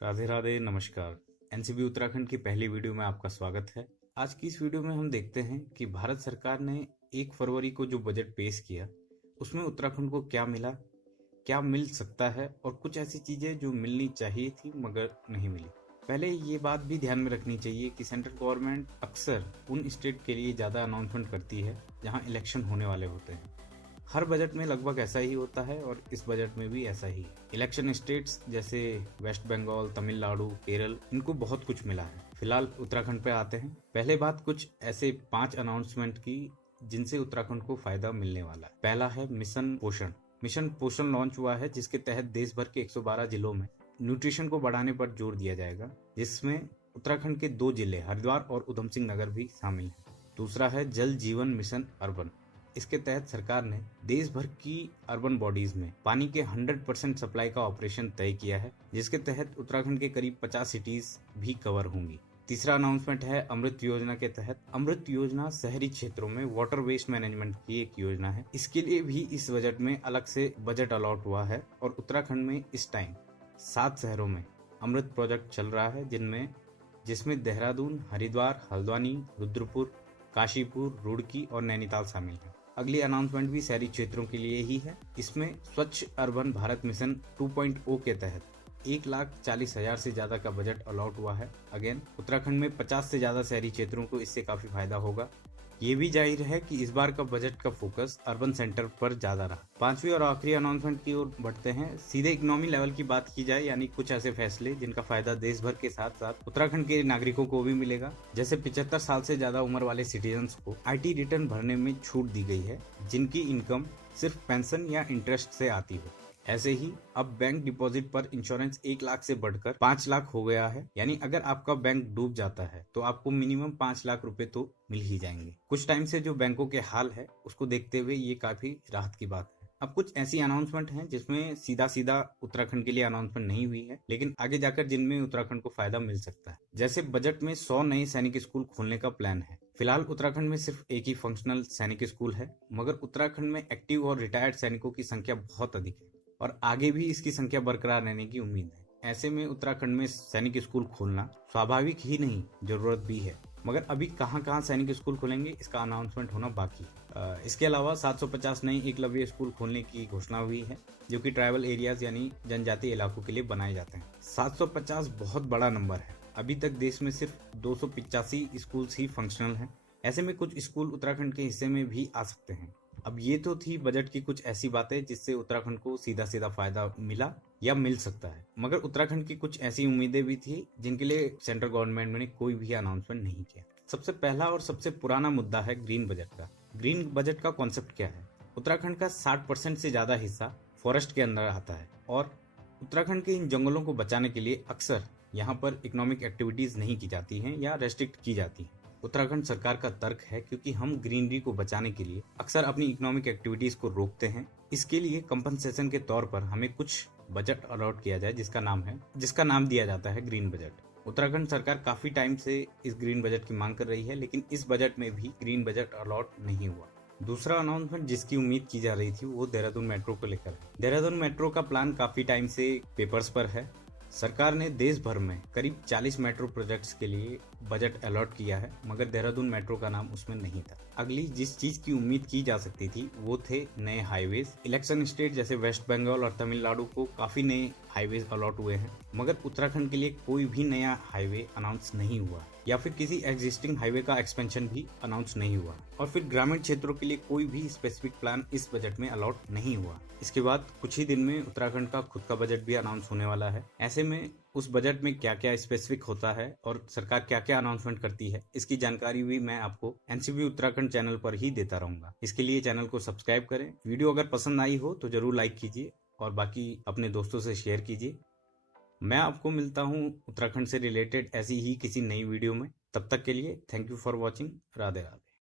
राधे राधे, नमस्कार। एनसीबी उत्तराखंड की पहली वीडियो में आपका स्वागत है। आज की इस वीडियो में हम देखते हैं कि भारत सरकार ने 1 फरवरी को जो बजट पेश किया उसमें उत्तराखंड को क्या मिला, क्या मिल सकता है और कुछ ऐसी चीजें जो मिलनी चाहिए थी मगर नहीं मिली। पहले ये बात भी ध्यान में रखनी चाहिए कि सेंट्रल गवर्नमेंट अक्सर उन स्टेट के लिए ज़्यादा अनाउंसमेंट करती है जहां इलेक्शन होने वाले होते हैं। हर बजट में लगभग ऐसा ही होता है और इस बजट में भी ऐसा ही है। इलेक्शन स्टेट्स जैसे वेस्ट बंगाल, तमिलनाडु, केरल, इनको बहुत कुछ मिला है। फिलहाल उत्तराखंड पे आते हैं। पहले बात कुछ ऐसे 5 अनाउंसमेंट की जिनसे उत्तराखंड को फायदा मिलने वाला है। पहला है मिशन पोषण। मिशन पोषण लॉन्च हुआ है जिसके तहत देश भर के 112 जिलों में न्यूट्रिशन को बढ़ाने पर जोर दिया जाएगा, जिसमें उत्तराखंड के 2 जिले हरिद्वार और उधम सिंह नगर भी शामिल हैं। दूसरा है जल जीवन मिशन अर्बन। इसके तहत सरकार ने देश भर की अर्बन बॉडीज में पानी के 100% सप्लाई का ऑपरेशन तय किया है, जिसके तहत उत्तराखंड के करीब 50 सिटीज भी कवर होंगी। तीसरा अनाउंसमेंट है अमृत योजना के तहत। अमृत योजना शहरी क्षेत्रों में वाटर वेस्ट मैनेजमेंट की एक योजना है। इसके लिए भी इस बजट में अलग से बजट अलॉट हुआ है और उत्तराखंड में इस टाइम 7 शहरों में अमृत प्रोजेक्ट चल रहा है, जिसमें देहरादून, हरिद्वार, हल्द्वानी, रुद्रपुर, काशीपुर, रुड़की और नैनीताल शामिल है। अगली अनाउंसमेंट भी शहरी क्षेत्रों के लिए ही है। इसमें स्वच्छ अर्बन भारत मिशन 2.0 के तहत 1,40,000 से ज्यादा का बजट अलॉट हुआ है। अगेन उत्तराखंड में 50 से ज्यादा शहरी क्षेत्रों को इससे काफी फायदा होगा। ये भी जाहिर है कि इस बार का बजट का फोकस अर्बन सेंटर पर ज्यादा रहा। पांचवी और आखिरी अनाउंसमेंट की ओर बढ़ते हैं। सीधे इकोनॉमी लेवल की बात की जाए, यानी कुछ ऐसे फैसले जिनका फायदा देश भर के साथ साथ उत्तराखंड के नागरिकों को भी मिलेगा। जैसे 75 साल से ज्यादा उम्र वाले सिटीजन्स को आईटी रिटर्न भरने में छूट दी गई है, जिनकी इनकम सिर्फ पेंशन या इंटरेस्ट से आती हो। ऐसे ही अब बैंक डिपॉजिट पर इंश्योरेंस 1 लाख से बढ़कर 5 लाख हो गया है, यानी अगर आपका बैंक डूब जाता है तो आपको मिनिमम 5 लाख रुपए तो मिल ही जाएंगे। कुछ टाइम से जो बैंकों के हाल है उसको देखते हुए ये काफी राहत की बात है। अब कुछ ऐसी अनाउंसमेंट हैं जिसमें सीधा सीधा उत्तराखंड के लिए अनाउंसमेंट नहीं हुई है, लेकिन आगे जाकर जिनमें उत्तराखंड को फायदा मिल सकता है। जैसे बजट में 100 नए सैनिक स्कूल खोलने का प्लान है। फिलहाल उत्तराखंड में सिर्फ एक ही फंक्शनल सैनिक स्कूल है, मगर उत्तराखंड में एक्टिव और रिटायर्ड सैनिकों की संख्या बहुत अधिक है और आगे भी इसकी संख्या बरकरार रहने की उम्मीद है। ऐसे में उत्तराखंड में सैनिक स्कूल खोलना स्वाभाविक ही नहीं, जरूरत भी है। मगर अभी कहां कहां सैनिक स्कूल खोलेंगे इसका अनाउंसमेंट होना बाकी है। इसके अलावा 750 नए एकलव्य स्कूल खोलने की घोषणा हुई है, जो कि ट्राइबल एरियाज यानी जनजातीय इलाकों के लिए बनाए जाते हैं। 750 बहुत बड़ा नंबर है। अभी तक देश में सिर्फ 285 स्कूल ही फंक्शनल हैं। ऐसे में कुछ स्कूल उत्तराखंड के हिस्से में भी आ सकते हैं। अब ये तो थी बजट की कुछ ऐसी बातें जिससे उत्तराखंड को सीधा सीधा फायदा मिला या मिल सकता है, मगर उत्तराखंड की कुछ ऐसी उम्मीदें भी थी जिनके लिए सेंट्रल गवर्नमेंट ने कोई भी अनाउंसमेंट नहीं किया। सबसे पहला और सबसे पुराना मुद्दा है ग्रीन बजट का। ग्रीन बजट का कॉन्सेप्ट क्या है? उत्तराखंड का 60% से ज्यादा हिस्सा फॉरेस्ट के अंदर आता है और उत्तराखंड के इन जंगलों को बचाने के लिए अक्सर यहाँ पर इकोनॉमिक एक्टिविटीज नहीं की जाती हैं या रेस्ट्रिक्ट की जाती हैं। उत्तराखंड सरकार का तर्क है क्योंकि हम ग्रीनरी को बचाने के लिए अक्सर अपनी इकोनॉमिक एक्टिविटीज को रोकते हैं, इसके लिए कंपनसेशन के तौर पर हमें कुछ बजट अलॉट किया जाए जिसका नाम दिया जाता है ग्रीन बजट। उत्तराखंड सरकार काफी टाइम से इस ग्रीन बजट की मांग कर रही है, लेकिन इस बजट में भी ग्रीन बजट अलॉट नहीं हुआ। दूसरा अनाउंसमेंट जिसकी उम्मीद की जा रही थी वो देहरादून मेट्रो को लेकर है। देहरादून मेट्रो का प्लान काफी टाइम से पेपर्स पर है। सरकार ने देश भर में करीब 40 मेट्रो प्रोजेक्ट्स के लिए बजट अलॉट किया है, मगर देहरादून मेट्रो का नाम उसमें नहीं था। अगली जिस चीज की उम्मीद की जा सकती थी वो थे नए हाईवेज। इलेक्शन स्टेट जैसे वेस्ट बंगाल और तमिलनाडु को काफी नए हाईवेज अलॉट हुए हैं, मगर उत्तराखंड के लिए कोई भी नया हाईवे अनाउंस नहीं हुआ या फिर किसी एग्जिस्टिंग हाईवे का एक्सपेंशन भी अनाउंस नहीं हुआ। और फिर ग्रामीण क्षेत्रों के लिए कोई भी स्पेसिफिक प्लान इस बजट में अलॉट नहीं हुआ। इसके बाद कुछ ही दिन में उत्तराखंड का खुद का बजट भी अनाउंस होने वाला है। ऐसे में उस बजट में क्या क्या स्पेसिफिक होता है और सरकार क्या क्या अनाउंसमेंट करती है, इसकी जानकारी भी मैं आपको एनसीबी उत्तराखंड चैनल पर ही देता रहूंगा। इसके लिए चैनल को सब्सक्राइब करें। वीडियो अगर पसंद आई हो तो जरूर लाइक कीजिए और बाकी अपने दोस्तों से शेयर कीजिए। मैं आपको मिलता हूँ उत्तराखंड से रिलेटेड ऐसी ही किसी नई वीडियो में। तब तक के लिए thank you for watching. Radhe Radhe.